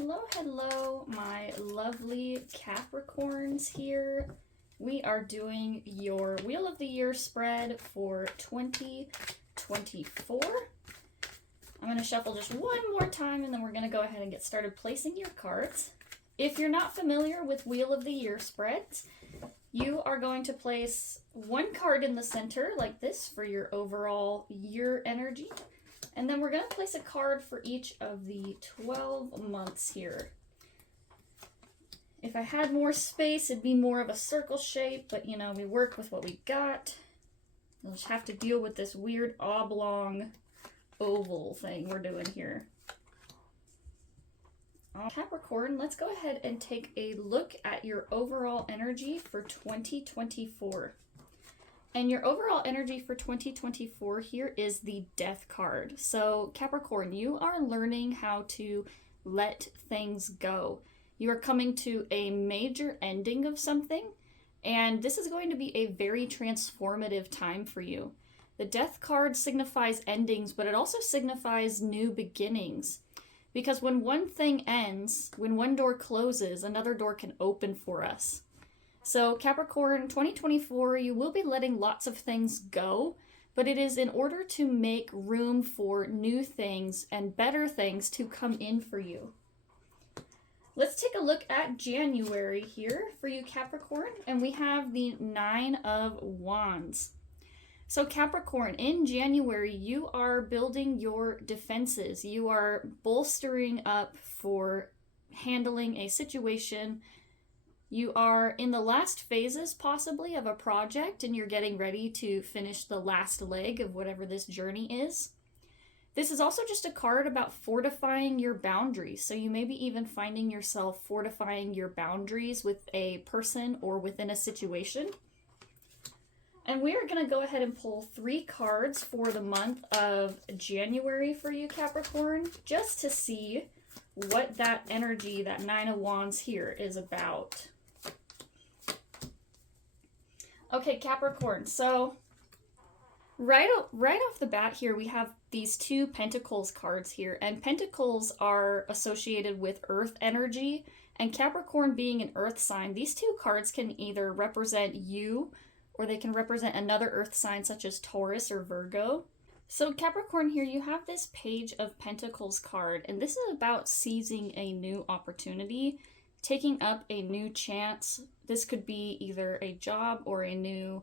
Hello, hello, my lovely Capricorns here. We are doing your Wheel of the Year spread for 2024. I'm going to shuffle just one more time and then we're going to go ahead and get started placing your cards. If you're not familiar with Wheel of the Year spreads, you are going to place one card in the center like this for your overall year energy. And then we're going to place a card for each of the 12 months here. If I had more space, it'd be more of a circle shape, but you know, we work with what we got. We'll just have to deal with this weird oblong oval thing we're doing here. Capricorn, let's go ahead and take a look at your overall energy for 2024. And your overall energy for 2024 here is the Death card. So Capricorn, you are learning how to let things go. You are coming to a major ending of something, and this is going to be a very transformative time for you. The Death card signifies endings, but it also signifies new beginnings. Because when one thing ends, when one door closes, another door can open for us. So Capricorn, 2024, you will be letting lots of things go, but it is in order to make room for new things and better things to come in for you. Let's take a look at January here for you, Capricorn, and we have the Nine of Wands. So Capricorn, in January, you are building your defenses. You are bolstering up for handling a situation. You are in the last phases, possibly, of a project, and you're getting ready to finish the last leg of whatever this journey is. This is also just a card about fortifying your boundaries. So you may be even finding yourself fortifying your boundaries with a person or within a situation. And we are going to go ahead and pull 3 cards for the month of January for you, Capricorn, just to see what that energy, that Nine of Wands here, is about. Okay, Capricorn, so right off the bat here, we have these 2 Pentacles cards here, and Pentacles are associated with Earth energy, and Capricorn being an Earth sign, these 2 cards can either represent you, or they can represent another Earth sign such as Taurus or Virgo. So Capricorn here, you have this Page of Pentacles card, and this is about seizing a new opportunity, taking up a new chance. This could be either a job or a new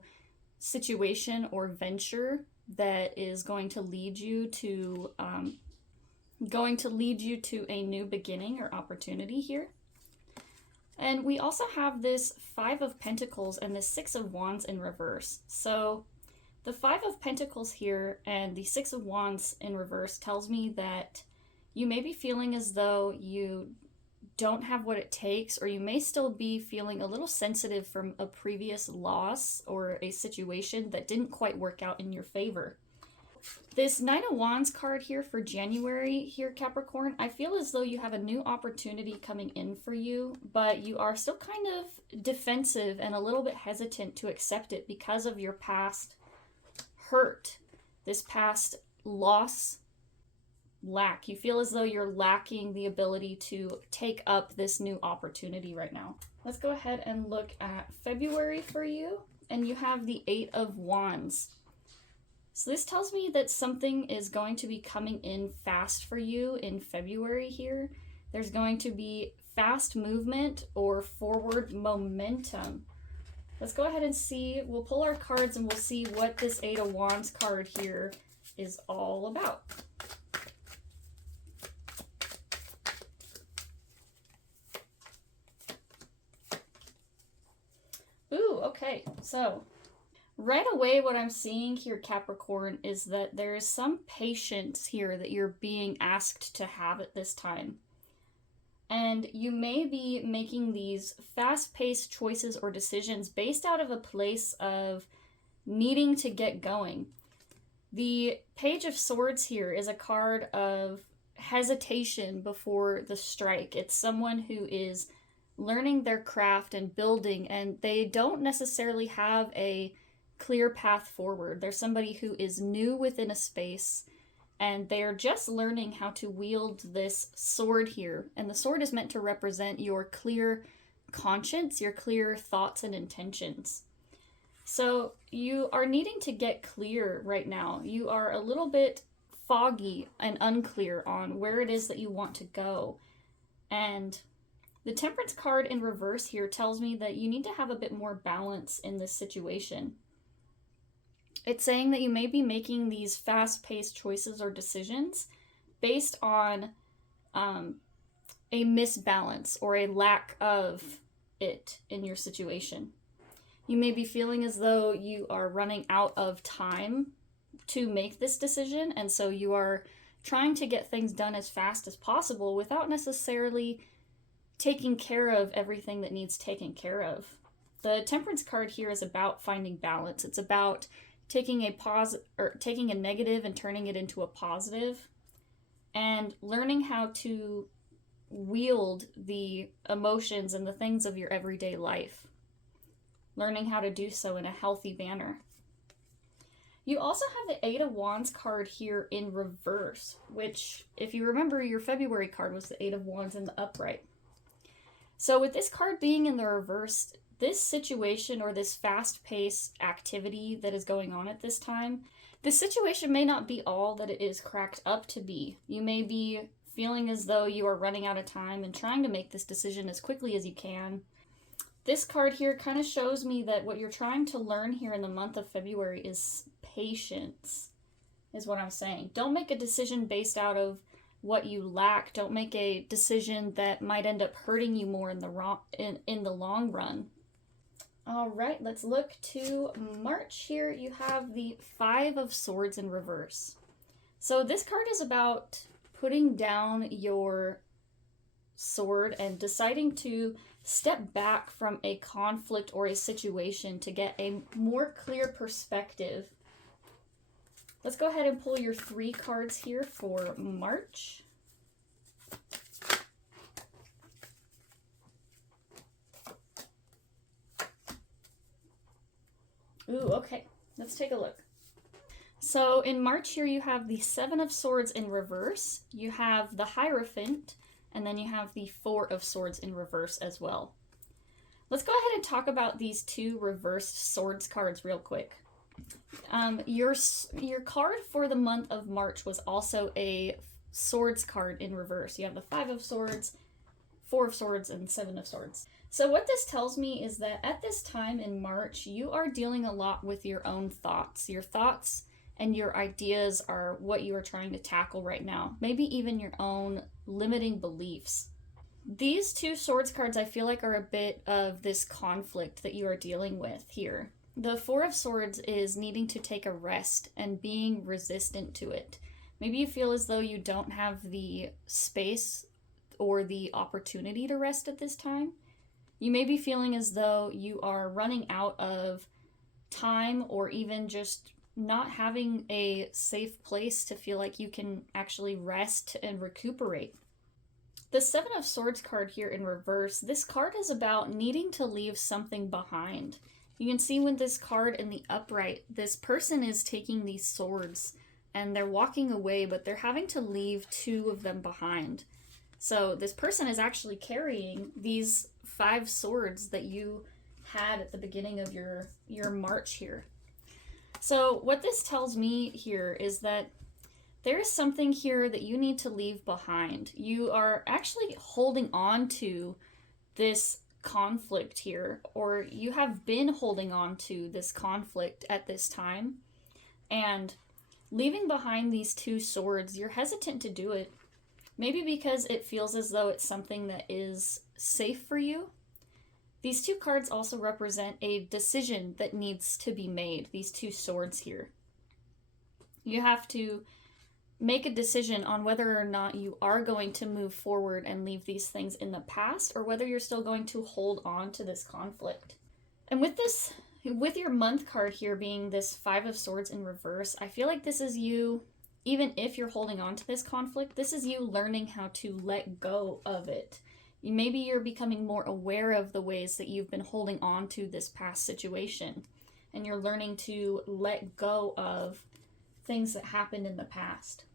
situation or venture that is going to lead you to a new beginning or opportunity here. And we also have this 5 of Pentacles and this 6 of Wands in reverse. So the 5 of Pentacles here and the 6 of Wands in reverse tells me that you may be feeling as though you don't have what it takes, or you may still be feeling a little sensitive from a previous loss or a situation that didn't quite work out in your favor. This Nine of Wands card here for January here, Capricorn, I feel as though you have a new opportunity coming in for you, but you are still kind of defensive and a little bit hesitant to accept it because of your past hurt, this past loss, lack. You feel as though you're lacking the ability to take up this new opportunity right now. Let's go ahead and look at February for you, and you have the 8 of Wands. So this tells me that something is going to be coming in fast for you in February here. There's going to be fast movement or forward momentum. Let's go ahead and see. We'll pull our cards and we'll see what this 8 of Wands card here is all about. Ooh, okay, so right away, what I'm seeing here, Capricorn, is that there is some patience here that you're being asked to have at this time. And you may be making these fast-paced choices or decisions based out of a place of needing to get going. The Page of Swords here is a card of hesitation before the strike. It's someone who is learning their craft and building, and they don't necessarily have a clear path forward. There's somebody who is new within a space. and they're just learning how to wield this sword here. And the sword is meant to represent your clear conscience, your clear thoughts and intentions. So you are needing to get clear right now. You are a little bit foggy and unclear on where it is that you want to go. And the Temperance card in reverse here tells me that you need to have a bit more balance in this situation. It's saying that you may be making these fast-paced choices or decisions based on a misbalance or a lack of it in your situation. You may be feeling as though you are running out of time to make this decision, and so you are trying to get things done as fast as possible without necessarily taking care of everything that needs taken care of. The Temperance card here is about finding balance. It's about taking a negative and turning it into a positive, and learning how to wield the emotions and the things of your everyday life. Learning how to do so in a healthy manner. You also have the Eight of Wands card here in reverse, which, if you remember, your February card was the Eight of Wands in the upright. So with this card being in the reverse, this situation or this fast-paced activity that is going on at this time, this situation may not be all that it is cracked up to be. You may be feeling as though you are running out of time and trying to make this decision as quickly as you can. This card here kind of shows me that what you're trying to learn here in the month of February is patience, is what I'm saying. Don't make a decision based out of what you lack. Don't make a decision that might end up hurting you more in the long run. All right, let's look to March here. You have the Five of Swords in reverse. So this card is about putting down your sword and deciding to step back from a conflict or a situation to get a more clear perspective. Let's go ahead and pull your 3 cards here for March. Ooh, okay. Let's take a look. So in March here you have the Seven of Swords in reverse, you have the Hierophant, and then you have the Four of Swords in reverse as well. Let's go ahead and talk about these 2 reversed swords cards real quick. Your card for the month of March was also a swords card in reverse. You have the Five of Swords, Four of Swords, and Seven of Swords. So what this tells me is that at this time in March, you are dealing a lot with your own thoughts. Your thoughts and your ideas are what you are trying to tackle right now. Maybe even your own limiting beliefs. These 2 swords cards I feel like are a bit of this conflict that you are dealing with here. The Four of Swords is needing to take a rest and being resistant to it. Maybe you feel as though you don't have the space or the opportunity to rest at this time. You may be feeling as though you are running out of time or even just not having a safe place to feel like you can actually rest and recuperate. The Seven of Swords card here in reverse, this card is about needing to leave something behind. You can see with this card in the upright, this person is taking these swords and they're walking away, but they're having to leave 2 of them behind. So this person is actually carrying these 5 swords that you had at the beginning of your March here. So what this tells me here is that there is something here that you need to leave behind. You are actually holding on to this conflict here, or you have been holding on to this conflict at this time, and leaving behind these 2 swords, you're hesitant to do it. Maybe because it feels as though it's something that is safe for you. These 2 cards also represent a decision that needs to be made, these 2 swords here. You have to make a decision on whether or not you are going to move forward and leave these things in the past, or whether you're still going to hold on to this conflict. And with your month card here being this Five of Swords in reverse, I feel like this is you, even if you're holding on to this conflict, this is you learning how to let go of it. Maybe you're becoming more aware of the ways that you've been holding on to this past situation, and you're learning to let go of things that happened in the past.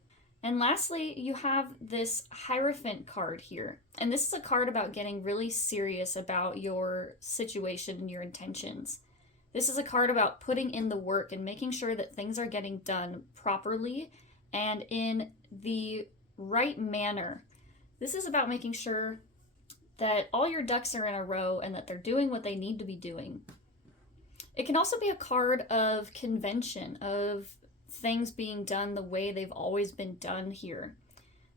And lastly, you have this Hierophant card here. And this is a card about getting really serious about your situation and your intentions. This is a card about putting in the work and making sure that things are getting done properly and in the right manner. This is about making sure that all your ducks are in a row and that they're doing what they need to be doing. It can also be a card of convention, of things being done the way they've always been done here.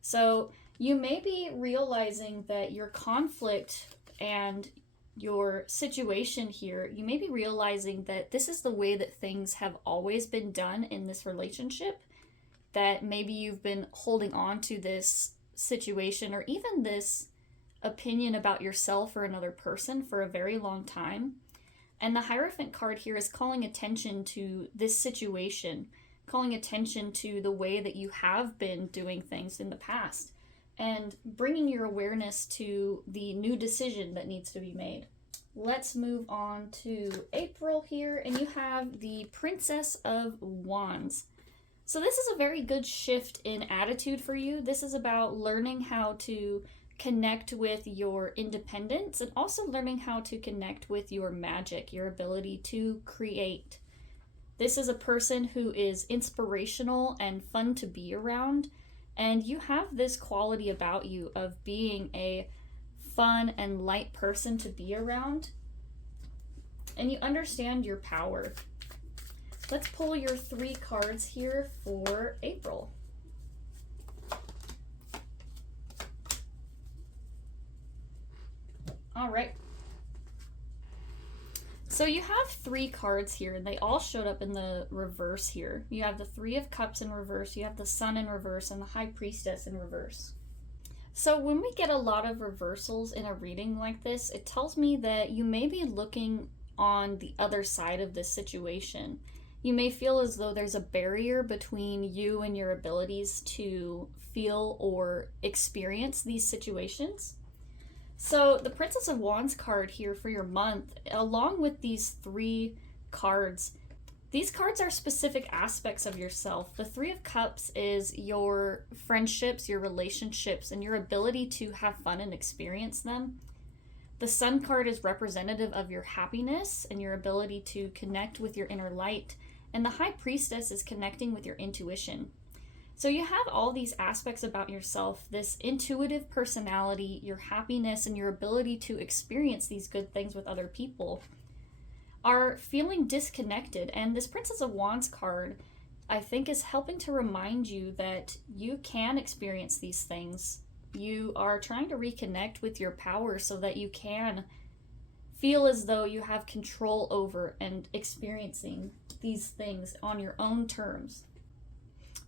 So you may be realizing that your conflict and your situation here, you may be realizing that this is the way that things have always been done in this relationship, that maybe you've been holding on to this situation or even this opinion about yourself or another person for a very long time. And the Hierophant card here is calling attention to this situation, calling attention to the way that you have been doing things in the past, and bringing your awareness to the new decision that needs to be made. Let's move on to April here, and you have the Princess of Wands. So this is a very good shift in attitude for you. This is about learning how to connect with your independence and also learning how to connect with your magic, your ability to create. This is a person who is inspirational and fun to be around, and you have this quality about you of being a fun and light person to be around, and you understand your power. Let's pull your 3 cards here for April. All right. So you have 3 cards here, and they all showed up in the reverse here. You have the 3 of Cups in reverse, you have the Sun in reverse, and the High Priestess in reverse. So when we get a lot of reversals in a reading like this, it tells me that you may be looking on the other side of this situation. You may feel as though there's a barrier between you and your abilities to feel or experience these situations. So the Princess of Wands card here for your month, along with these 3 cards, these cards are specific aspects of yourself. The 3 of Cups is your friendships, your relationships, and your ability to have fun and experience them. The Sun card is representative of your happiness and your ability to connect with your inner light. And the High Priestess is connecting with your intuition. So you have all these aspects about yourself, this intuitive personality, your happiness, and your ability to experience these good things with other people are feeling disconnected. And this Princess of Wands card, I think, is helping to remind you that you can experience these things. You are trying to reconnect with your power so that you can feel as though you have control over and experiencing these things on your own terms.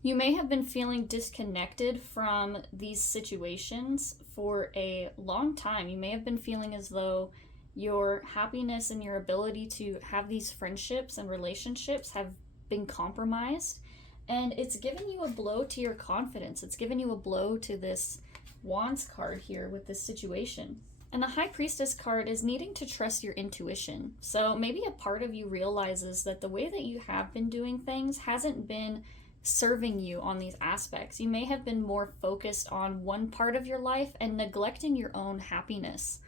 You may have been feeling disconnected from these situations for a long time. You may have been feeling as though your happiness and your ability to have these friendships and relationships have been compromised. And it's given you a blow to your confidence. It's given you a blow to this Wands card here with this situation. And the High Priestess card is needing to trust your intuition. So maybe a part of you realizes that the way that you have been doing things hasn't been serving you on these aspects. You may have been more focused on one part of your life and neglecting your own happiness.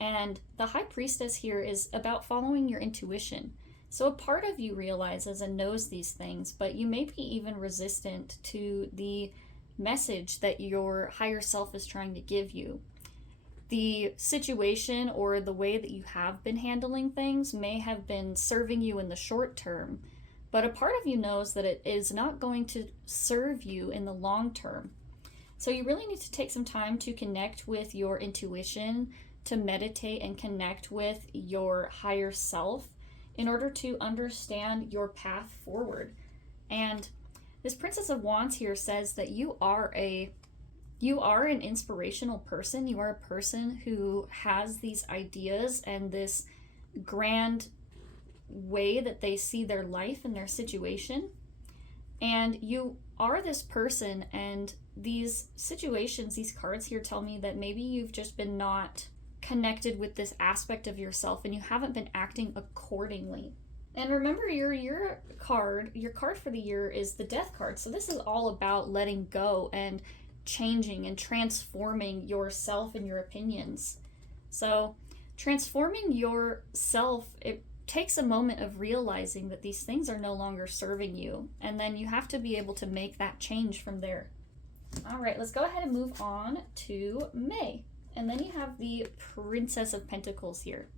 And the High Priestess here is about following your intuition. So a part of you realizes and knows these things, but you may be even resistant to the message that your higher self is trying to give you. The situation or the way that you have been handling things may have been serving you in the short term, but a part of you knows that it is not going to serve you in the long term. So you really need to take some time to connect with your intuition, to meditate and connect with your higher self in order to understand your path forward. And this Princess of Wands here says that you are an inspirational person. You are a person who has these ideas and this grand way that they see their life and their situation. And you are this person, and these situations, these cards here tell me that maybe you've just been not connected with this aspect of yourself and you haven't been acting accordingly. And remember, your card for the year is the Death card. So this is all about letting go and changing and transforming yourself and your opinions. So transforming yourself, it takes a moment of realizing that these things are no longer serving you. And then you have to be able to make that change from there. All right, let's go ahead and move on to May. And then you have the Princess of Pentacles here.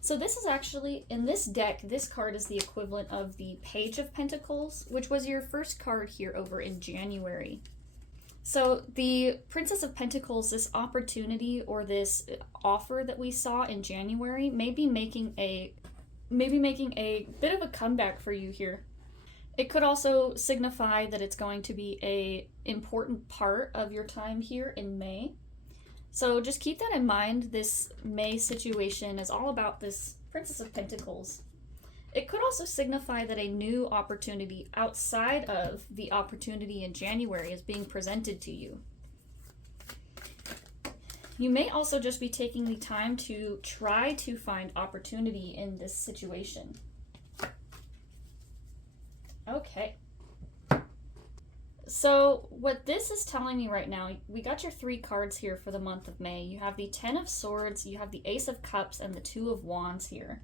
So this is actually, in this deck, this card is the equivalent of the Page of Pentacles, which was your first card here over in January. So the Princess of Pentacles, this opportunity or this offer that we saw in January, may be making a bit of a comeback for you here. It could also signify that it's going to be an important part of your time here in May. So just keep that in mind. This May situation is all about this Princess of Pentacles. It could also signify that a new opportunity outside of the opportunity in January is being presented to you. You may also just be taking the time to try to find opportunity in this situation. Okay. So what this is telling me right now, we got your 3 cards here for the month of May. You have the 10 of Swords, you have the Ace of Cups, and the 2 of Wands here.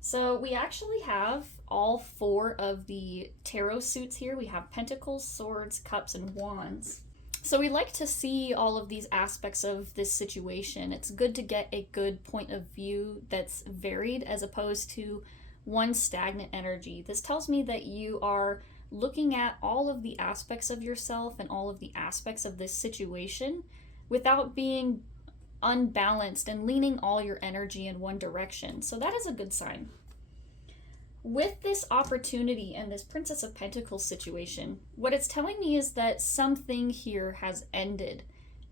So we actually have all 4 of the tarot suits here. We have Pentacles, Swords, Cups, and Wands. So we like to see all of these aspects of this situation. It's good to get a good point of view that's varied as opposed to one stagnant energy. This tells me that you are looking at all of the aspects of yourself and all of the aspects of this situation without being unbalanced and leaning all your energy in one direction. So that is a good sign. With this opportunity and this Princess of Pentacles situation, what it's telling me is that something here has ended.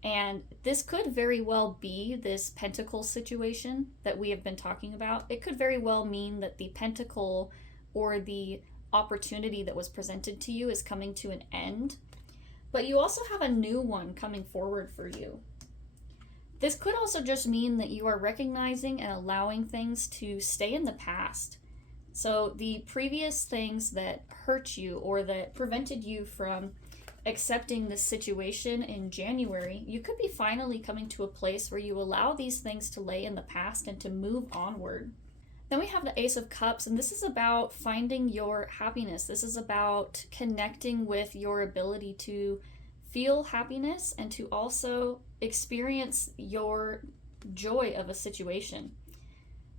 And this could very well be this Pentacle situation that we have been talking about. It could very well mean that the Pentacle or the opportunity that was presented to you is coming to an end. But you also have a new one coming forward for you. This could also just mean that you are recognizing and allowing things to stay in the past. So the previous things that hurt you or that prevented you from accepting this situation in January, you could be finally coming to a place where you allow these things to lay in the past and to move onward. Then we have the Ace of Cups, and this is about finding your happiness. This is about connecting with your ability to feel happiness and to also experience your joy of a situation.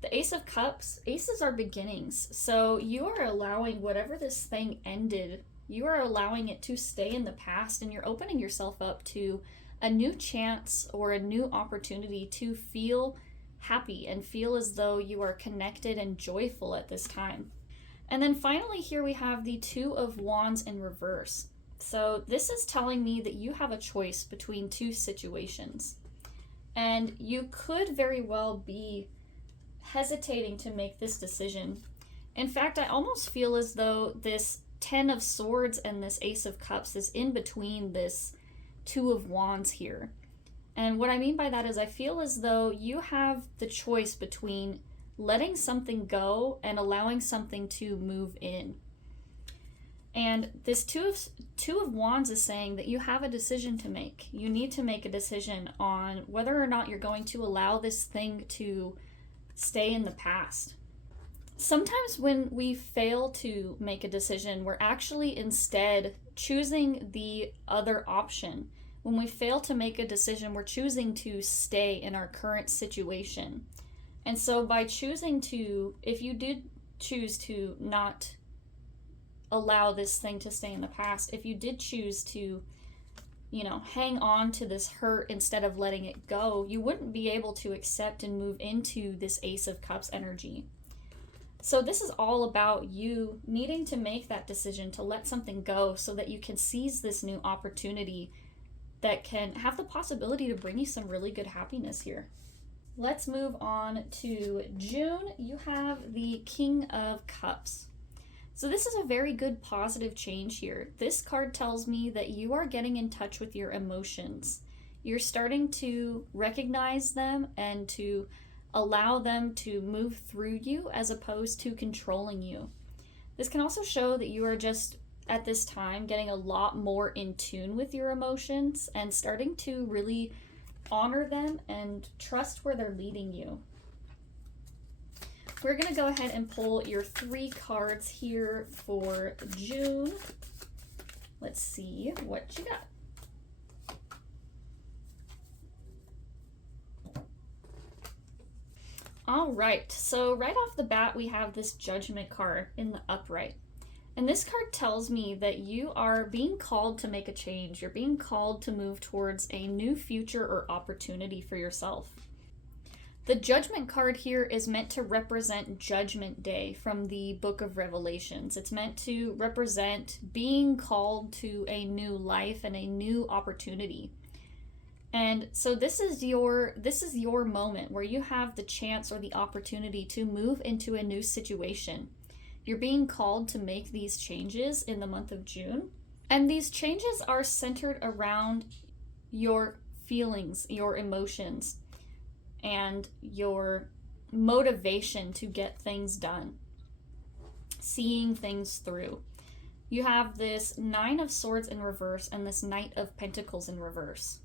The Ace of Cups, aces are beginnings. So you are allowing whatever this thing ended, you are allowing it to stay in the past, and you're opening yourself up to a new chance or a new opportunity to feel happy and feel as though you are connected and joyful at this time. And then finally here we have the 2 of Wands in reverse. So this is telling me that you have a choice between 2 situations. And you could very well be hesitating to make this decision. In fact, I almost feel as though this 10 of Swords and this Ace of Cups is in between this 2 of Wands here. And what I mean by that is I feel as though you have the choice between letting something go and allowing something to move in. And this 2 of Wands is saying that you have a decision to make. You need to make a decision on whether or not you're going to allow this thing to stay in the past. Sometimes when we fail to make a decision, we're actually instead choosing the other option. When we fail to make a decision, we're choosing to stay in our current situation. And so by choosing to, if you did choose to not allow this thing to stay in the past, if you did choose to, hang on to this hurt instead of letting it go, you wouldn't be able to accept and move into this Ace of Cups energy. So this is all about you needing to make that decision to let something go so that you can seize this new opportunity that can have the possibility to bring you some really good happiness here. Let's move on to June. You have the King of Cups. So this is a very good positive change here. This card tells me that you are getting in touch with your emotions. You're starting to recognize them and to allow them to move through you as opposed to controlling you. This can also show that you are just at this time getting a lot more in tune with your emotions and starting to really honor them and trust where they're leading you. We're going to go ahead and pull your 3 cards here for June. Let's see what you got. All right, so right off the bat, we have this Judgment card in the upright. And this card tells me that you are being called to make a change. You're being called to move towards a new future or opportunity for yourself. The Judgment card here is meant to represent Judgment Day from the Book of Revelations. It's meant to represent being called to a new life and a new opportunity. And so this is your moment where you have the chance or the opportunity to move into a new situation. You're being called to make these changes in the month of June. And these changes are centered around your feelings, your emotions, and your motivation to get things done, seeing things through. You have this 9 of Swords in reverse and this Knight of Pentacles in reverse.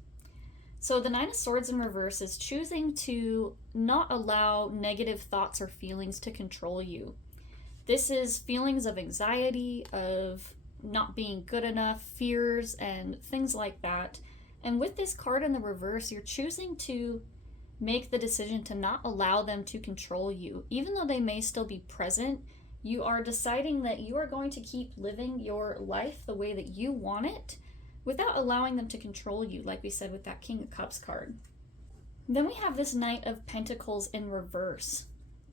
So the 9 of Swords in reverse is choosing to not allow negative thoughts or feelings to control you. This is feelings of anxiety, of not being good enough, fears, and things like that. And with this card in the reverse, you're choosing to make the decision to not allow them to control you. Even though they may still be present, you are deciding that you are going to keep living your life the way that you want it without allowing them to control you, like we said with that King of Cups card. Then we have this Knight of Pentacles in reverse.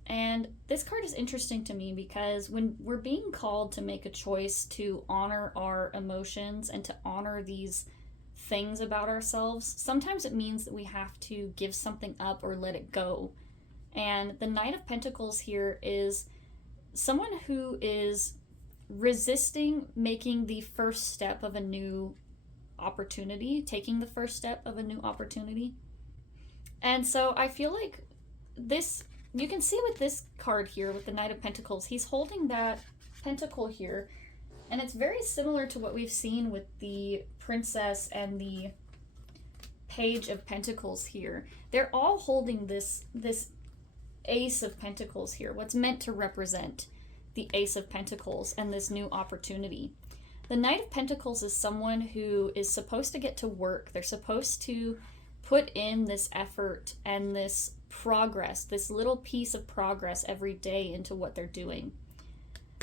And this card is interesting to me because when we're being called to make a choice to honor our emotions and to honor these things about ourselves, sometimes it means that we have to give something up or let it go. And the Knight of Pentacles here is someone who is resisting making the first step of a new opportunity, taking the first step of a new opportunity. And so I feel like this, you can see with this card here with the Knight of Pentacles, he's holding that pentacle here, and it's very similar to what we've seen with the Princess and the Page of Pentacles here. They're all holding this Ace of Pentacles here, what's meant to represent the Ace of Pentacles and this new opportunity. The Knight of Pentacles is someone who is supposed to get to work. They're supposed to put in this effort and this progress, this little piece of progress every day into what they're doing.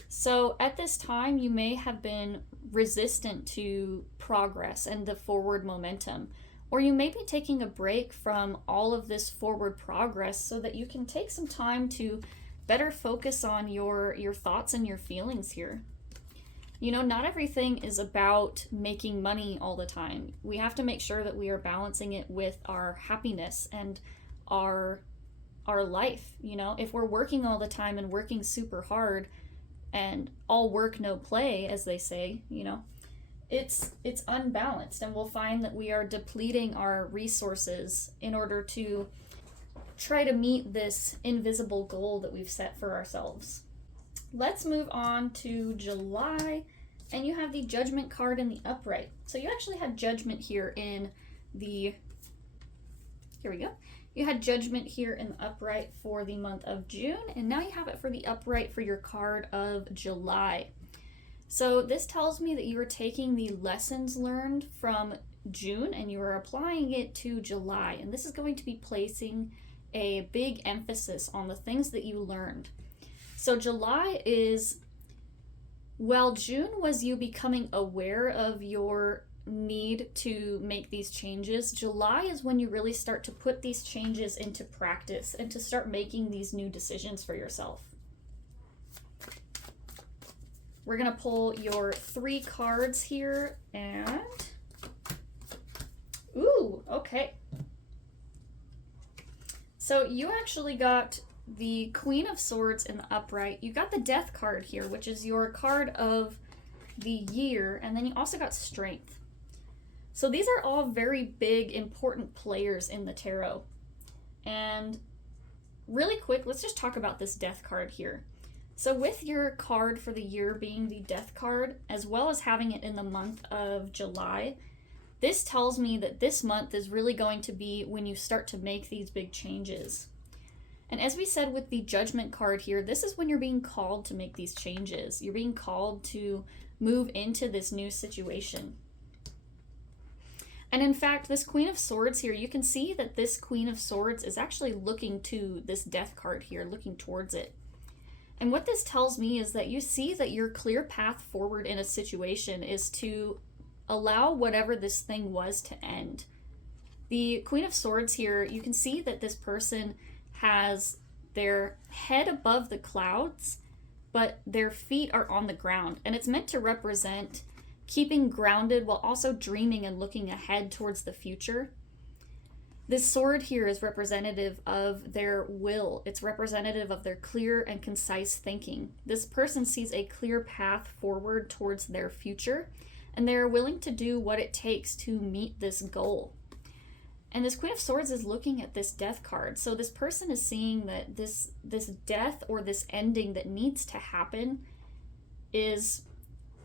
So at this time, you may have been resistant to progress and the forward momentum, or you may be taking a break from all of this forward progress so that you can take some time to better focus on your thoughts and your feelings here. You know, not everything is about making money all the time. We have to make sure that we are balancing it with our happiness and our life. You know, if we're working all the time and working super hard and all work, no play, as they say, you know, it's unbalanced, and we'll find that we are depleting our resources in order to try to meet this invisible goal that we've set for ourselves. Let's move on to July, and you have the Judgment card in the upright. So you actually had Judgment here in the, here we go. You had Judgment here in the upright for the month of June, and now you have it for the upright for your card of July. So this tells me that you are taking the lessons learned from June and you are applying it to July, and this is going to be placing a big emphasis on the things that you learned. So July is, well, June was you becoming aware of your need to make these changes. July is when you really start to put these changes into practice and to start making these new decisions for yourself. We're going to pull your 3 cards here, and ooh, okay. So you actually got the Queen of Swords in the upright. You got the Death card here, which is your card of the year, and then you also got Strength. So these are all very big, important players in the tarot. And really quick, let's just talk about this death card here. So with your card for the year being the death card, as well as having it in the month of July, this tells me that this month is really going to be when you start to make these big changes. And as we said with the Judgment card here, this is when you're being called to make these changes. You're being called to move into this new situation. And in fact, this Queen of Swords here, you can see that this Queen of Swords is actually looking to this Death card here, looking towards it. And what this tells me is that you see that your clear path forward in a situation is to allow whatever this thing was to end. The Queen of Swords here, you can see that this person has their head above the clouds, but their feet are on the ground. And it's meant to represent keeping grounded while also dreaming and looking ahead towards the future. This sword here is representative of their will. It's representative of their clear and concise thinking. This person sees a clear path forward towards their future, and they're willing to do what it takes to meet this goal. And this Queen of Swords is looking at this Death card. So this person is seeing that this death or this ending that needs to happen is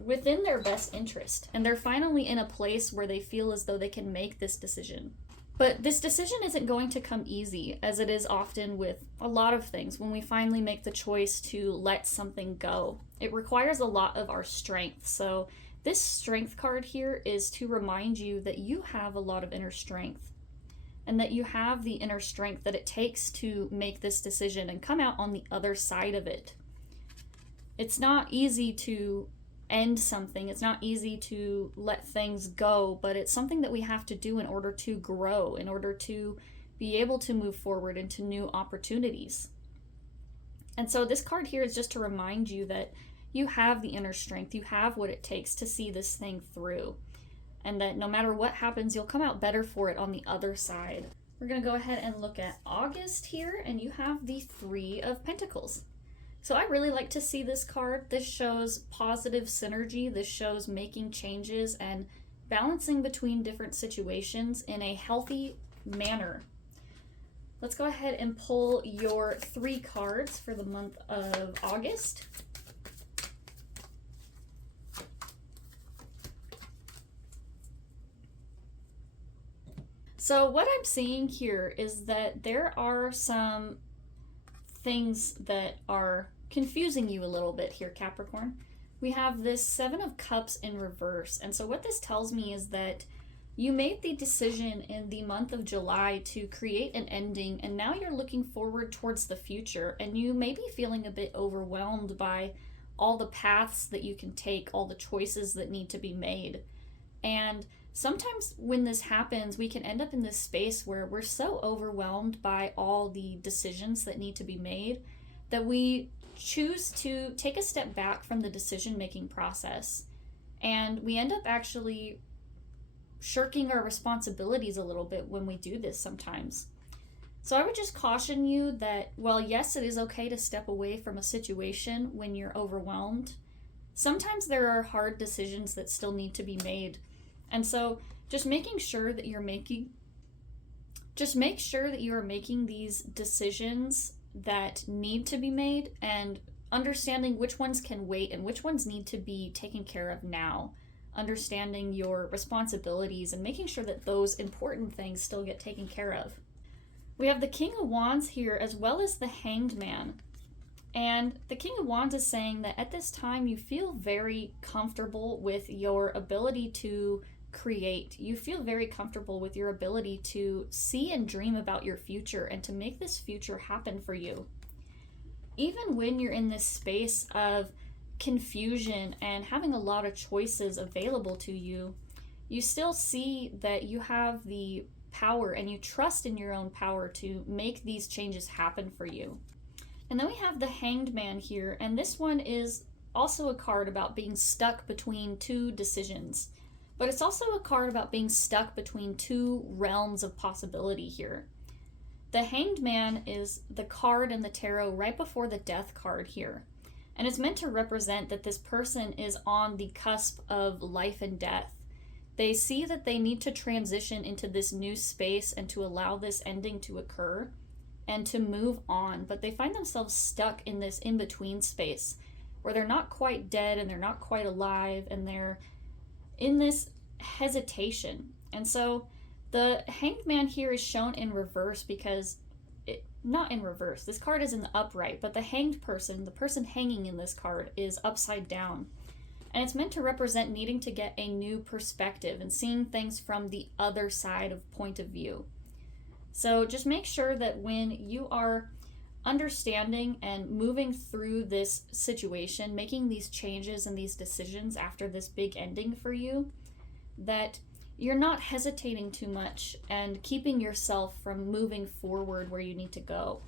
within their best interest. And they're finally in a place where they feel as though they can make this decision. But this decision isn't going to come easy, as it is often with a lot of things when we finally make the choice to let something go. It requires a lot of our strength. So this Strength card here is to remind you that you have a lot of inner strength, and that you have the inner strength that it takes to make this decision and come out on the other side of it. It's not easy to end something. It's not easy to let things go, but it's something that we have to do in order to grow, in order to be able to move forward into new opportunities. And so this card here is just to remind you that you have the inner strength, you have what it takes to see this thing through, and that no matter what happens, you'll come out better for it on the other side. We're going to go ahead and look at August here, and you have the Three of Pentacles. So I really like to see this card. This shows positive synergy. This shows making changes and balancing between different situations in a healthy manner. Let's go ahead and pull your 3 cards for the month of August. So what I'm seeing here is that there are some things that are confusing you a little bit here, Capricorn. We have this 7 of Cups in reverse. And so what this tells me is that you made the decision in the month of July to create an ending, and now you're looking forward towards the future, and you may be feeling a bit overwhelmed by all the paths that you can take, all the choices that need to be made. And sometimes when this happens, we can end up in this space where we're so overwhelmed by all the decisions that need to be made that we choose to take a step back from the decision-making process. And we end up actually shirking our responsibilities a little bit when we do this sometimes. So I would just caution you that, while yes, it is okay to step away from a situation when you're overwhelmed, sometimes there are hard decisions that still need to be made. And so just making sure that you're making these decisions that need to be made, and understanding which ones can wait and which ones need to be taken care of now. Understanding your responsibilities and making sure that those important things still get taken care of. We have the King of Wands here, as well as the Hanged Man. And the King of Wands is saying that at this time you feel very comfortable with your ability to create. You feel very comfortable with your ability to see and dream about your future and to make this future happen for you. Even when you're in this space of confusion and having a lot of choices available to you, you still see that you have the power and you trust in your own power to make these changes happen for you. And then we have the Hanged Man here, and this one is also a card about being stuck between 2 decisions. But it's also a card about being stuck between 2 realms of possibility here. The Hanged Man is the card in the tarot right before the Death card here. And it's meant to represent that this person is on the cusp of life and death. They see that they need to transition into this new space and to allow this ending to occur. and to move on, but they find themselves stuck in this in-between space where they're not quite dead and they're not quite alive, and they're in this hesitation. And so the Hanged Man here is shown in reverse because not in reverse. This card is in the upright, but the hanged person, the person hanging in this card, is upside down. And it's meant to represent needing to get a new perspective and seeing things from the other side of point of view. So just make sure that when you are understanding and moving through this situation, making these changes and these decisions after this big ending for you, that you're not hesitating too much and keeping yourself from moving forward where you need to go.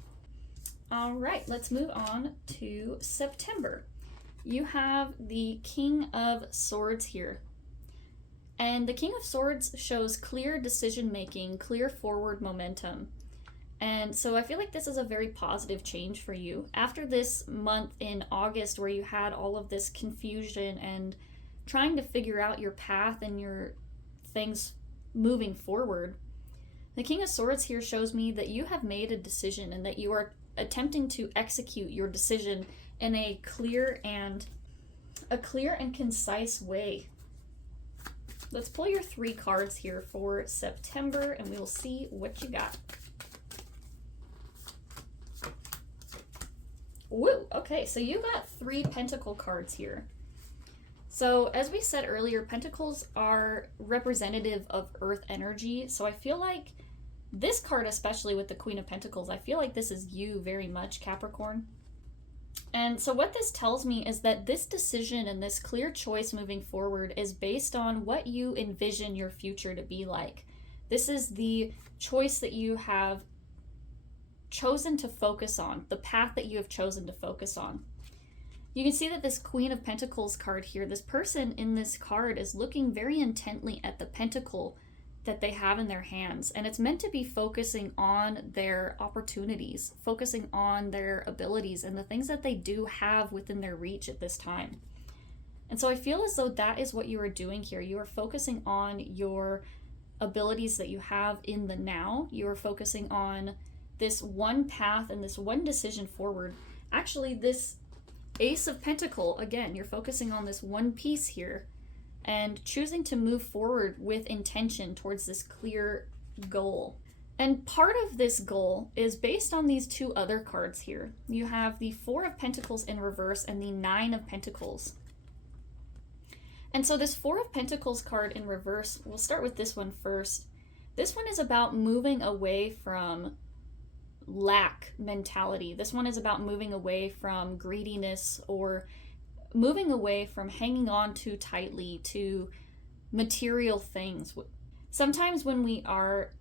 All right, let's move on to September. You have the King of Swords here. And the King of Swords shows clear decision making, clear forward momentum. And so I feel like this is a very positive change for you. After this month in August where you had all of this confusion and trying to figure out your path and your things moving forward, the King of Swords here shows me that you have made a decision and that you are attempting to execute your decision in a clear and concise way. Let's pull your 3 cards here for September and we will see what you got. Woo! Okay, so you got 3 Pentacle cards here. So as we said earlier, Pentacles are representative of Earth energy. So I feel like this card, especially with the Queen of Pentacles, I feel like this is you very much, Capricorn. And so what this tells me is that this decision and this clear choice moving forward is based on what you envision your future to be like. This is the choice that you have chosen to focus on, the path that you have chosen to focus on. You can see that this Queen of Pentacles card here, this person in this card is looking very intently at the pentacle that they have in their hands. And it's meant to be focusing on their opportunities, focusing on their abilities and the things that they do have within their reach at this time. And so I feel as though that is what you are doing here. You are focusing on your abilities that you have in the now. You are focusing on this one path and this one decision forward. Actually, this Ace of Pentacle, again, you're focusing on this one piece here and choosing to move forward with intention towards this clear goal. And part of this goal is based on these 2 other cards here. You have the 4 of Pentacles in reverse and the 9 of Pentacles. And so this 4 of Pentacles card in reverse, we'll start with this one first. This one is about moving away from lack mentality. This one is about moving away from greediness or moving away from hanging on too tightly to material things. Sometimes when we are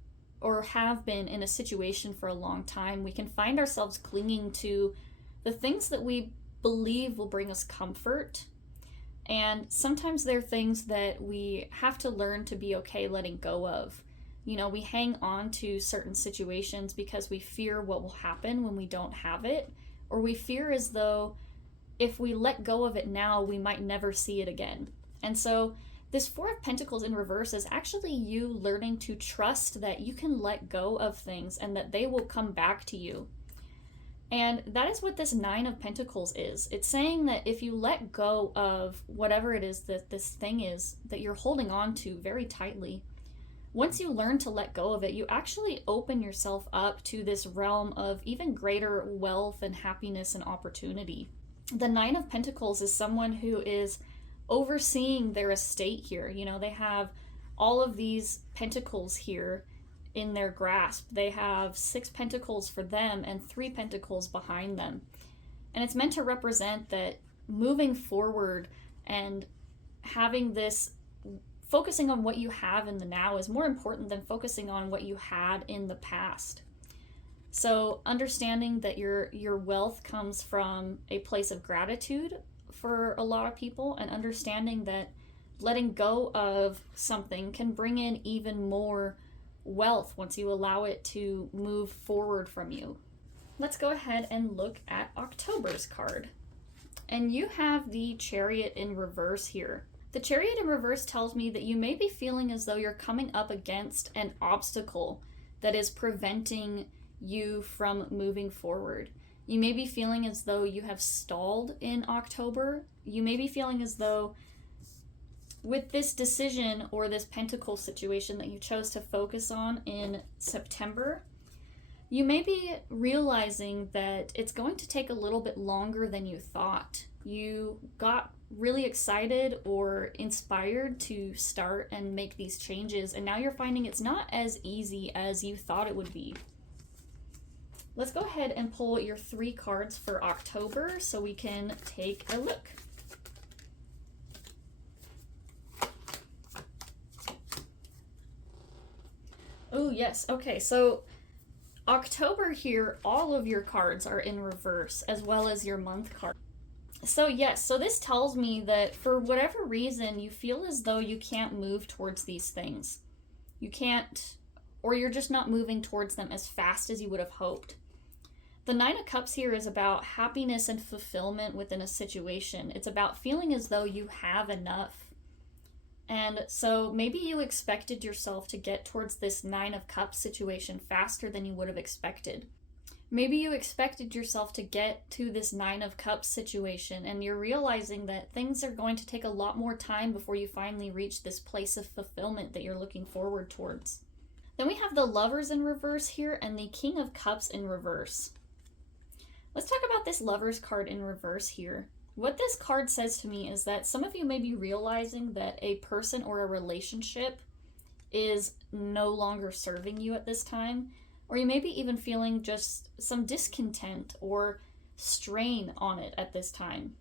or have been in a situation for a long time, we can find ourselves clinging to the things that we believe will bring us comfort. And sometimes they're things that we have to learn to be okay letting go of. You know, we hang on to certain situations because we fear what will happen when we don't have it, or we fear as though if we let go of it now, we might never see it again. And so this 4 of Pentacles in reverse is actually you learning to trust that you can let go of things and that they will come back to you. And that is what this 9 of Pentacles is. It's saying that if you let go of whatever it is that this thing is that you're holding on to very tightly, once you learn to let go of it, you actually open yourself up to this realm of even greater wealth and happiness and opportunity. The 9 of Pentacles is someone who is overseeing their estate here. You know, they have all of these pentacles here in their grasp. They have 6 pentacles for them and 3 pentacles behind them. And it's meant to represent that moving forward and having this focusing on what you have in the now is more important than focusing on what you had in the past. So understanding that your wealth comes from a place of gratitude for a lot of people, and understanding that letting go of something can bring in even more wealth once you allow it to move forward from you. Let's go ahead and look at October's card. And you have the Chariot in reverse here. The Chariot in reverse tells me that you may be feeling as though you're coming up against an obstacle that is preventing you from moving forward. You may be feeling as though you have stalled in October. You may be feeling as though with this decision or this pentacle situation that you chose to focus on in September, you may be realizing that it's going to take a little bit longer than you thought. You got really excited or inspired to start and make these changes, and now you're finding it's not as easy as you thought it would be. Let's go ahead and pull your 3 cards for October so we can take a look. Oh, yes. Okay, so October here, all of your cards are in reverse, as well as your month card. So yes, so this tells me that for whatever reason, you feel as though you can't move towards these things. You can't, or you're just not moving towards them as fast as you would have hoped. The 9 of Cups here is about happiness and fulfillment within a situation. It's about feeling as though you have enough. And so maybe you expected yourself to get towards this 9 of Cups situation faster than you would have expected. Maybe you expected yourself to get to this 9 of Cups situation, and you're realizing that things are going to take a lot more time before you finally reach this place of fulfillment that you're looking forward towards. Then we have the Lovers in reverse here and the King of Cups in reverse. Let's talk about this Lovers card in reverse here. What this card says to me is that some of you may be realizing that a person or a relationship is no longer serving you at this time, or you may be even feeling just some discontent or strain on it at this time.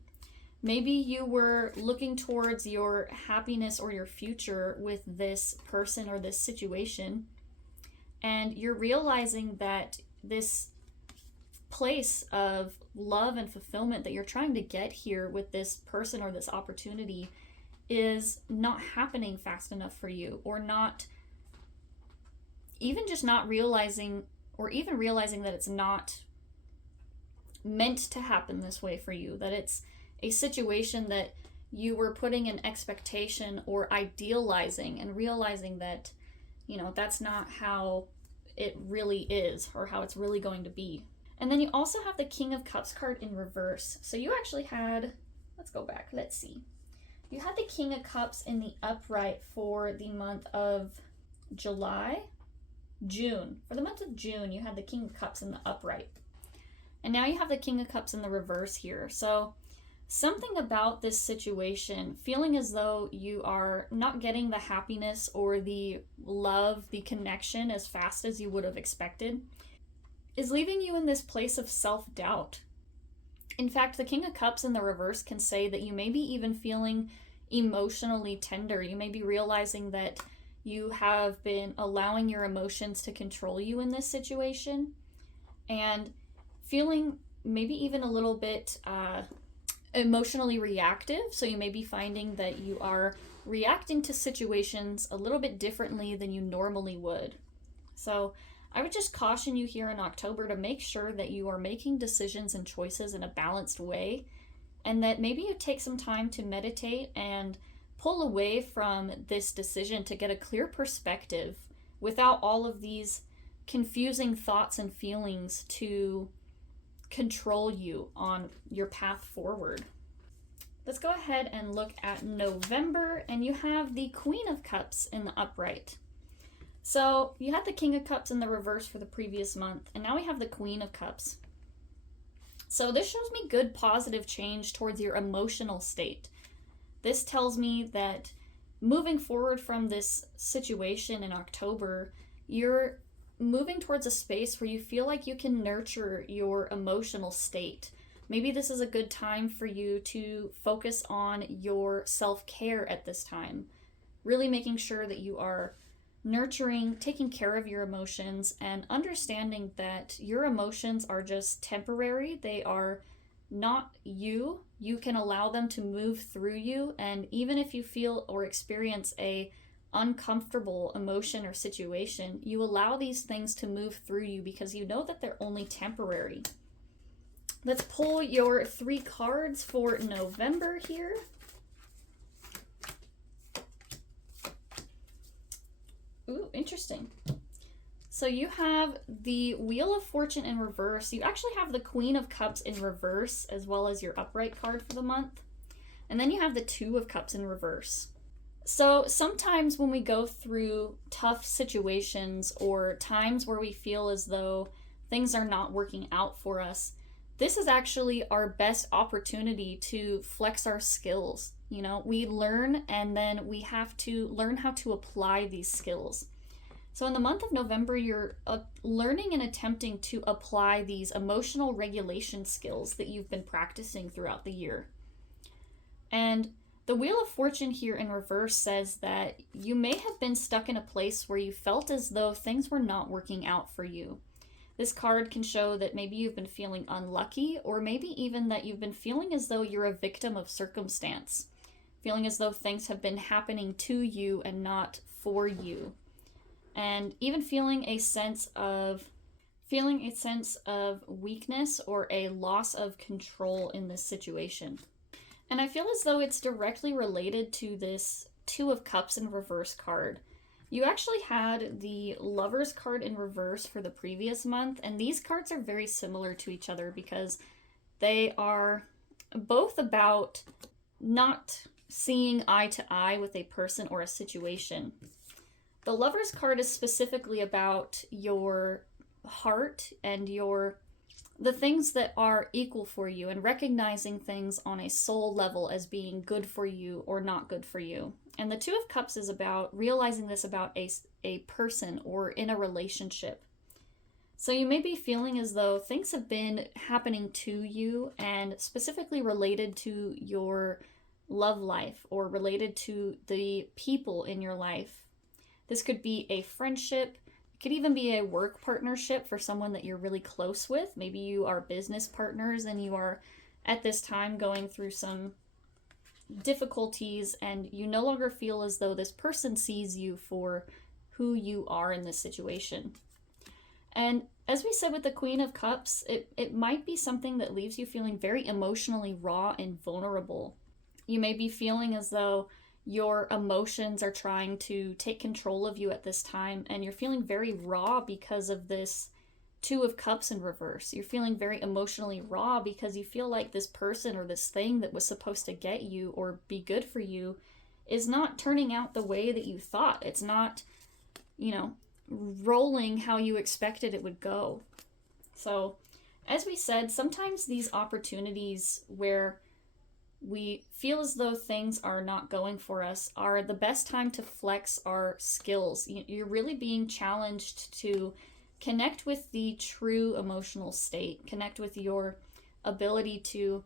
Maybe you were looking towards your happiness or your future with this person or this situation, and you're realizing that this place of love and fulfillment that you're trying to get here with this person or this opportunity is not happening fast enough for you, or not even just not realizing, or even realizing that it's not meant to happen this way for you, that it's a situation that you were putting an expectation or idealizing and realizing that, you know, that's not how it really is or how it's really going to be. And then you also have the King of Cups card in reverse. So you actually had, let's go back, let's see. You had the King of Cups in the upright for the month of June. For the month of June, you had the King of Cups in the upright. And now you have the King of Cups in the reverse here. So something about this situation, feeling as though you are not getting the happiness or the love, the connection as fast as you would have expected, is leaving you in this place of self-doubt. In fact, the King of Cups in the reverse can say that you may be even feeling emotionally tender. You may be realizing that you have been allowing your emotions to control you in this situation, and feeling maybe even a little bit emotionally reactive. So you may be finding that you are reacting to situations a little bit differently than you normally would. So I would just caution you here in October to make sure that you are making decisions and choices in a balanced way, and that maybe you take some time to meditate and pull away from this decision to get a clear perspective without all of these confusing thoughts and feelings to control you on your path forward. Let's go ahead and look at November, and you have the Queen of Cups in the upright. So you had the King of Cups in the reverse for the previous month, and now we have the Queen of Cups. So this shows me good positive change towards your emotional state. This tells me that moving forward from this situation in October, you're moving towards a space where you feel like you can nurture your emotional state. Maybe this is a good time for you to focus on your self-care at this time, really making sure that you are nurturing, taking care of your emotions, and understanding that your emotions are just temporary. They are not you. You can allow them to move through you, and even if you feel or experience a uncomfortable emotion or situation, you allow these things to move through you because you know that they're only temporary. Let's pull your 3 cards for November here. Ooh, interesting. So you have the Wheel of Fortune in reverse. You actually have the Queen of Cups in reverse, as well as your upright card for the month. And then you have the Two of Cups in reverse. So sometimes when we go through tough situations or times where we feel as though things are not working out for us, this is actually our best opportunity to flex our skills. You know, we learn and then we have to learn how to apply these skills. So in the month of November, you're learning and attempting to apply these emotional regulation skills that you've been practicing throughout the year. And the Wheel of Fortune here in reverse says that you may have been stuck in a place where you felt as though things were not working out for you. This card can show that maybe you've been feeling unlucky, or maybe even that you've been feeling as though you're a victim of circumstance, feeling as though things have been happening to you and not for you. And even feeling a sense of weakness or a loss of control in this situation. And I feel as though it's directly related to this Two of Cups in reverse card. You actually had the Lovers card in reverse for the previous month, and these cards are very similar to each other because they are both about not seeing eye to eye with a person or a situation. The Lovers card is specifically about your heart and the things that are equal for you, and recognizing things on a soul level as being good for you or not good for you. And the Two of Cups is about realizing this about a person or in a relationship. So you may be feeling as though things have been happening to you, and specifically related to your love life or related to the people in your life. This could be a friendship. It could even be a work partnership for someone that you're really close with. Maybe you are business partners and you are at this time going through some difficulties, and you no longer feel as though this person sees you for who you are in this situation. And as we said with the Queen of Cups, it might be something that leaves you feeling very emotionally raw and vulnerable. You may be feeling as though your emotions are trying to take control of you at this time, and you're feeling very raw because of this Two of Cups in reverse. You're feeling very emotionally raw because you feel like this person or this thing that was supposed to get you or be good for you is not turning out the way that you thought. It's not, rolling how you expected it would go. So, as we said, sometimes these opportunities where we feel as though things are not going for us are the best time to flex our skills. You're really being challenged to connect with the true emotional state, connect with your ability to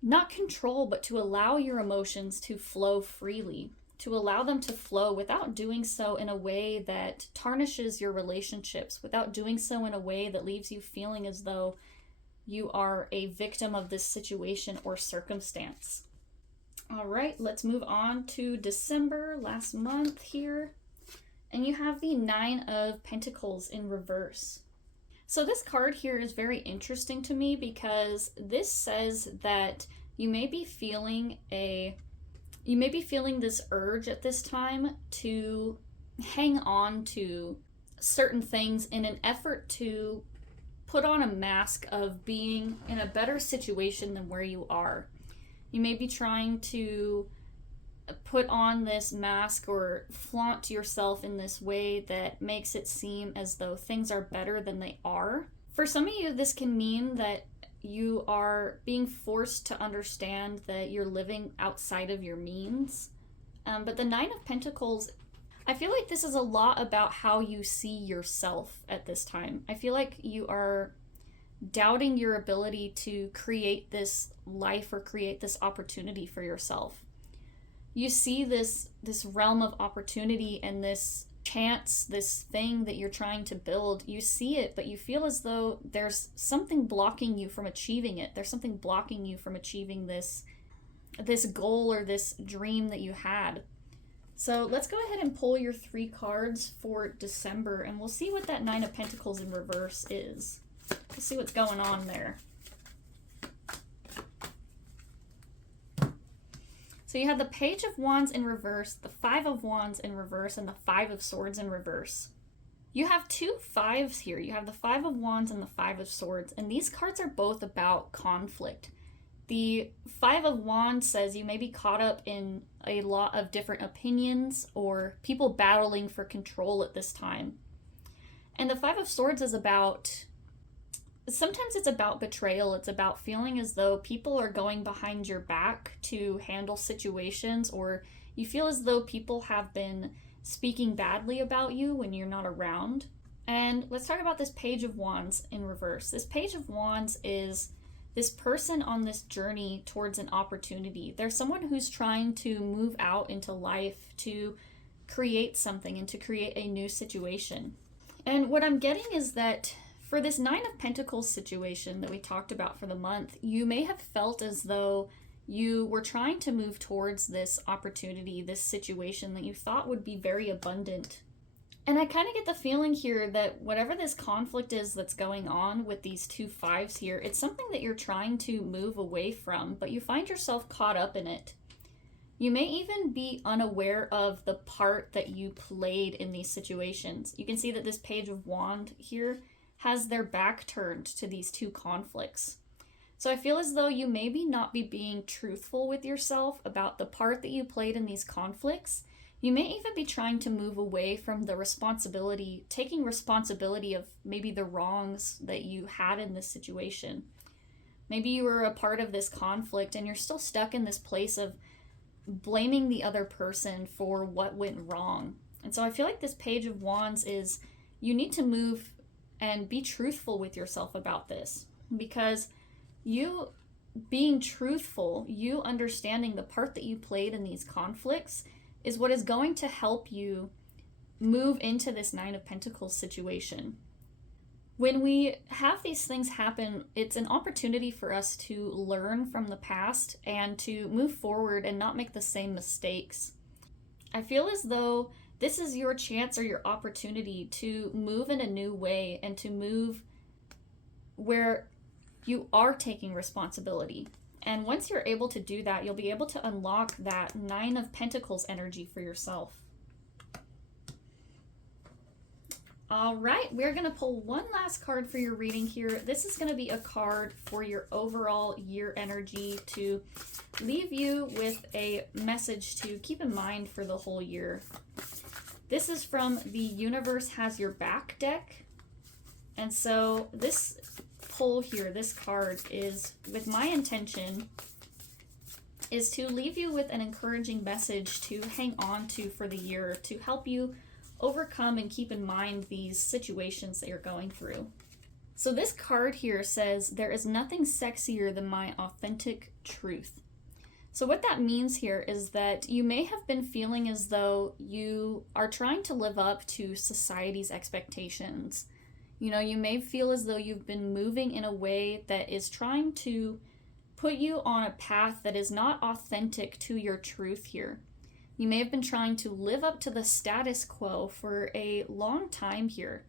not control, but to allow your emotions to flow freely, to allow them to flow without doing so in a way that tarnishes your relationships, without doing so in a way that leaves you feeling as though you are a victim of this situation or circumstance. All right, let's move on to December, last month here. And you have the Nine of Pentacles in reverse. So this card here is very interesting to me because this says that you may be feeling this urge at this time to hang on to certain things in an effort to put on a mask of being in a better situation than where you are. You may be trying to put on this mask or flaunt yourself in this way that makes it seem as though things are better than they are. For some of you, this can mean that you are being forced to understand that you're living outside of your means. But the Nine of Pentacles, I feel like this is a lot about how you see yourself at this time. I feel like you are doubting your ability to create this life or create this opportunity for yourself. You see this realm of opportunity and this chance, this thing that you're trying to build. You see it, but you feel as though there's something blocking you from achieving it. There's something blocking you from achieving this goal or this dream that you had. So let's go ahead and pull your 3 cards for December, and we'll see what that Nine of Pentacles in reverse is. Let's see what's going on there. So you have the Page of Wands in reverse, the Five of Wands in reverse, and the Five of Swords in reverse. You have two fives here. You have the Five of Wands and the Five of Swords, and these cards are both about conflict. The Five of Wands says you may be caught up in a lot of different opinions or people battling for control at this time. And the Five of Swords is about, sometimes it's about betrayal. It's about feeling as though people are going behind your back to handle situations, or you feel as though people have been speaking badly about you when you're not around. And let's talk about this Page of Wands in reverse. This Page of Wands is this person on this journey towards an opportunity. There's someone who's trying to move out into life, to create something and to create a new situation. And what I'm getting is that for this Nine of Pentacles situation that we talked about for the month, you may have felt as though you were trying to move towards this opportunity, this situation that you thought would be very abundant. And I kind of get the feeling here that whatever this conflict is that's going on with these two fives here, it's something that you're trying to move away from, but you find yourself caught up in it. You may even be unaware of the part that you played in these situations. You can see that this Page of Wands here has their back turned to these two conflicts. So I feel as though you maybe not be being truthful with yourself about the part that you played in these conflicts. You may even be trying to move away from the responsibility, taking responsibility of maybe the wrongs that you had in this situation. Maybe you were a part of this conflict and you're still stuck in this place of blaming the other person for what went wrong. And so I feel like this Page of Wands is, you need to move and be truthful with yourself about this, because you being truthful, you understanding the part that you played in these conflicts is what is going to help you move into this Nine of Pentacles situation. When we have these things happen, it's an opportunity for us to learn from the past and to move forward and not make the same mistakes. I feel as though this is your chance or your opportunity to move in a new way and to move where you are taking responsibility. And once you're able to do that, you'll be able to unlock that Nine of Pentacles energy for yourself. All right, we're going to pull one last card for your reading here. This is going to be a card for your overall year energy to leave you with a message to keep in mind for the whole year. This is from the Universe Has Your Back deck. And so this pull here, this card is, with my intention, is to leave you with an encouraging message to hang on to for the year, to help you overcome and keep in mind these situations that you're going through. So this card here says, there is nothing sexier than my authentic truth. So what that means here is that you may have been feeling as though you are trying to live up to society's expectations. You know, you may feel as though you've been moving in a way that is trying to put you on a path that is not authentic to your truth here. You may have been trying to live up to the status quo for a long time here.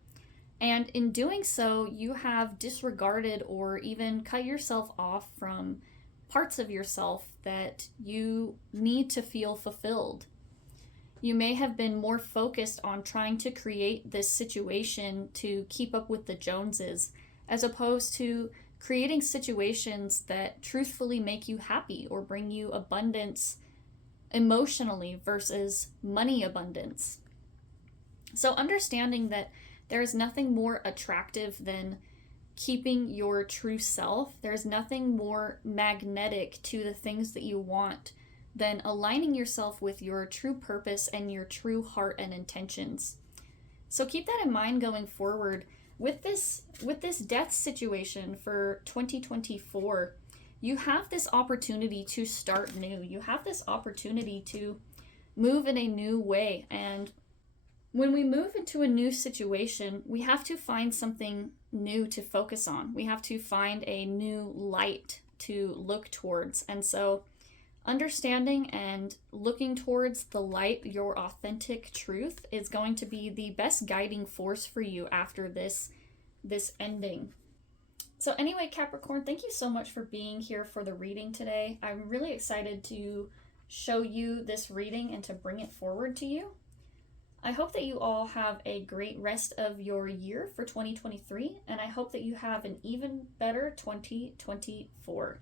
And in doing so, you have disregarded or even cut yourself off from parts of yourself that you need to feel fulfilled. You may have been more focused on trying to create this situation to keep up with the Joneses, as opposed to creating situations that truthfully make you happy or bring you abundance emotionally versus money abundance. So understanding that there is nothing more attractive than keeping your true self, there's nothing more magnetic to the things that you want than aligning yourself with your true purpose and your true heart and intentions. So keep that in mind going forward. With this death situation for 2024, you have this opportunity to start new. You have this opportunity to move in a new way. And when we move into a new situation, we have to find something new to focus on. We have to find a new light to look towards. And so understanding and looking towards the light, your authentic truth, is going to be the best guiding force for you after this ending. So anyway, Capricorn, thank you so much for being here for the reading today. I'm really excited to show you this reading and to bring it forward to you. I hope that you all have a great rest of your year for 2023, and I hope that you have an even better 2024.